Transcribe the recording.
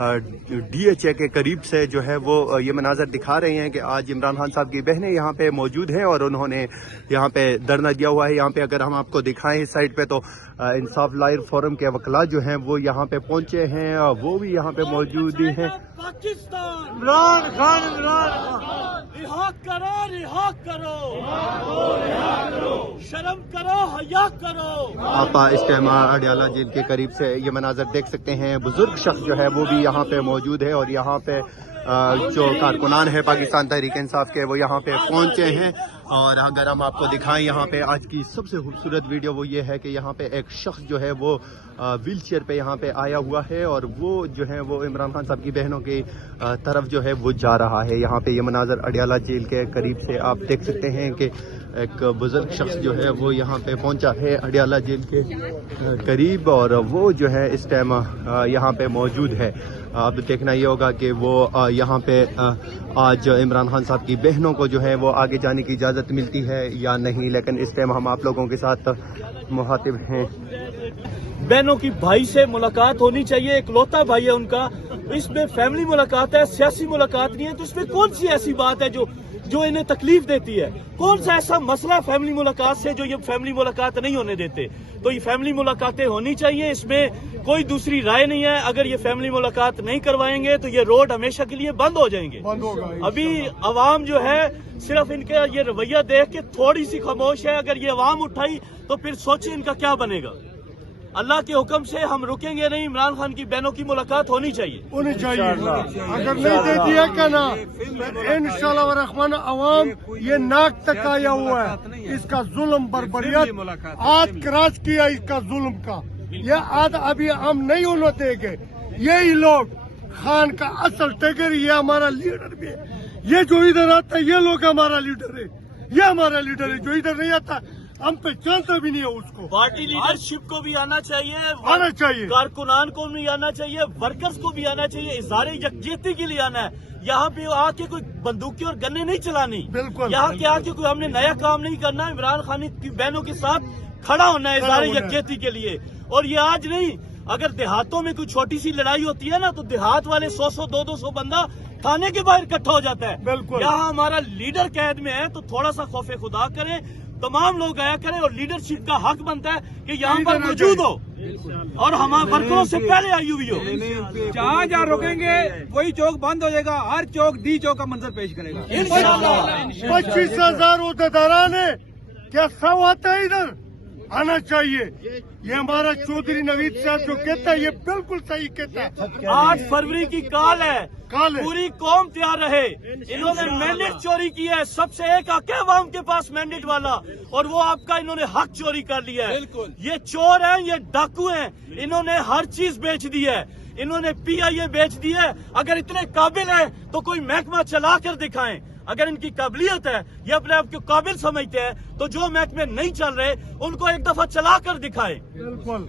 DHA کے قریب سے جو ہے وہ یہ مناظر دکھا رہے ہیں کہ آج عمران خان صاحب کی بہنیں یہاں پہ موجود ہیں اور انہوں نے یہاں پہ دھرنا دیا ہوا ہے. یہاں پہ اگر ہم آپ کو دکھائیں اس سائڈ پہ تو انصاف لائر فورم کے وکلاء جو ہیں وہ یہاں پہ پہنچے ہیں, وہ بھی یہاں پہ موجود ہی ہیں. پاکستان عمران خان رہا کرو, رہا کرو, شرم کرو, حیا کرو. آپ اس ٹائم اڈیالہ جیل کے قریب سے یہ مناظر دیکھ سکتے ہیں. بزرگ شخص جو ہے وہ بھی یہاں پہ موجود ہے اور یہاں پہ جو کارکنان ہے پاکستان تحریک انصاف کے وہ یہاں پہ پہنچے ہیں. اور اگر ہم آپ کو دکھائیں یہاں پہ آج کی سب سے خوبصورت ویڈیو وہ یہ ہے کہ یہاں پہ ایک شخص جو ہے وہ ویل چیئر پہ یہاں پہ آیا ہوا ہے اور وہ جو ہے وہ عمران خان صاحب کی بہنوں کی طرف جو ہے وہ جا رہا ہے. یہاں پہ یہ مناظر اڈیالہ جیل کے قریب سے آپ دیکھ سکتے ہیں کہ ایک بزرگ شخص جو ہے وہ یہاں پہ پہنچا ہے اڈیالہ جیل کے قریب اور وہ جو ہے اس ٹائم یہاں پہ موجود ہے. اب دیکھنا یہ ہوگا کہ وہ یہاں پہ آج عمران خان صاحب کی بہنوں کو جو ہے وہ آگے جانے کی اجازت ملتی ہے یا نہیں, لیکن اس ٹائم ہم آپ لوگوں کے ساتھ مخاطب ہیں. بہنوں کی بھائی سے ملاقات ہونی چاہیے, اکلوتا بھائی ہے ان کا. اس میں فیملی ملاقات ہے, سیاسی ملاقات نہیں ہے. تو اس میں کون سی ایسی بات ہے جو انہیں تکلیف دیتی ہے؟ کون سا ایسا مسئلہ فیملی ملاقات سے جو یہ فیملی ملاقات نہیں ہونے دیتے؟ تو یہ فیملی ملاقاتیں ہونی چاہیے, اس میں کوئی دوسری رائے نہیں ہے. اگر یہ فیملی ملاقات نہیں کروائیں گے تو یہ روڈ ہمیشہ کے لیے بند ہو جائیں گے. ابھی عوام جو ہے صرف ان کا یہ رویہ دیکھ کے تھوڑی سی خاموش ہے. اگر یہ عوام اٹھائی تو پھر سوچیں ان کا کیا بنے گا. اللہ کے حکم سے ہم رکیں گے نہیں. عمران خان کی بہنوں کی ملاقات ہونی چاہیے. اگر نہیں دے دیا کیا نا انشاءاللہ الرحمن عوام یہ ناک تک آیا ہوا ہے. اس کا ظلم بربریت آج کراس کیا اس کا ظلم کا. یہ آج ابھی ہم نہیں انہوں دیں گے. یہی لوگ خان کا اصل ٹیگر یہ ہمارا لیڈر بھی ہے. یہ جو ادھر آتا ہے یہ لوگ ہمارا لیڈر ہے. یہ ہمارا لیڈر ہے. جو ادھر نہیں آتا ہم پہچانتے بھی نہیں ہے اس کو. پارٹی لیڈرشپ کو بھی آنا چاہیے, آنا چاہیے, کارکنان کو بھی آنا چاہیے, ورکرز کو بھی آنا چاہیے. اظہار یکجہتی کے لیے آنا ہے. یہاں پہ آ کے کوئی بندوقیں اور گنے نہیں چلانی. بالکل یہاں کے آ کے کوئی ہم نے نیا کام نہیں کرنا. عمران خان کی بہنوں کے ساتھ کھڑا ہونا ہے اظہار یکجہتی کے لیے. اور یہ آج نہیں, اگر دیہاتوں میں کوئی چھوٹی سی لڑائی ہوتی ہے نا تو دیہات والے 100 200 بندہ تھانے کے باہر اکٹھا ہو جاتا ہے. بالکل. یہاں ہمارا لیڈر قید میں ہے تو تھوڑا سا خوف خدا کریں, تمام لوگ آیا کریں اور لیڈرشپ کا حق بنتا ہے کہ یہاں پر موجود ہو اور ہمارے ورکروں سے پہلے آئی ہوئی ہو. جہاں روکیں گے وہی چوک بند ہو جائے گا. ہر چوک ڈی چوک کا منظر پیش کرے گا. 25,000 عہدیداران ہے کیا سو آتا ہے ادھر آنا چاہیے. یہ ہمارا چودھری نوید صاحب جو کہتا ہے یہ بالکل صحیح کہتا ہے. 8 فروری کی کال ہے, پوری قوم تیار رہے. انہوں نے مینڈیٹ چوری کیا ہے. سب سے ایک حق ہے عوام کے پاس مینڈیٹ والا, اور وہ آپ کا انہوں نے حق چوری کر لیا ہے. یہ چور ہیں, یہ ڈاکو ہیں. انہوں نے ہر چیز بیچ دی ہے. انہوں نے PIA بیچ دی ہے. اگر اتنے قابل ہیں تو کوئی محکمہ چلا کر دکھائیں. اگر ان کی قابلیت ہے, یہ اپنے آپ کو قابل سمجھتے ہیں, تو جو محکمے نہیں چل رہے ان کو ایک دفعہ چلا کر دکھائیں. بالکل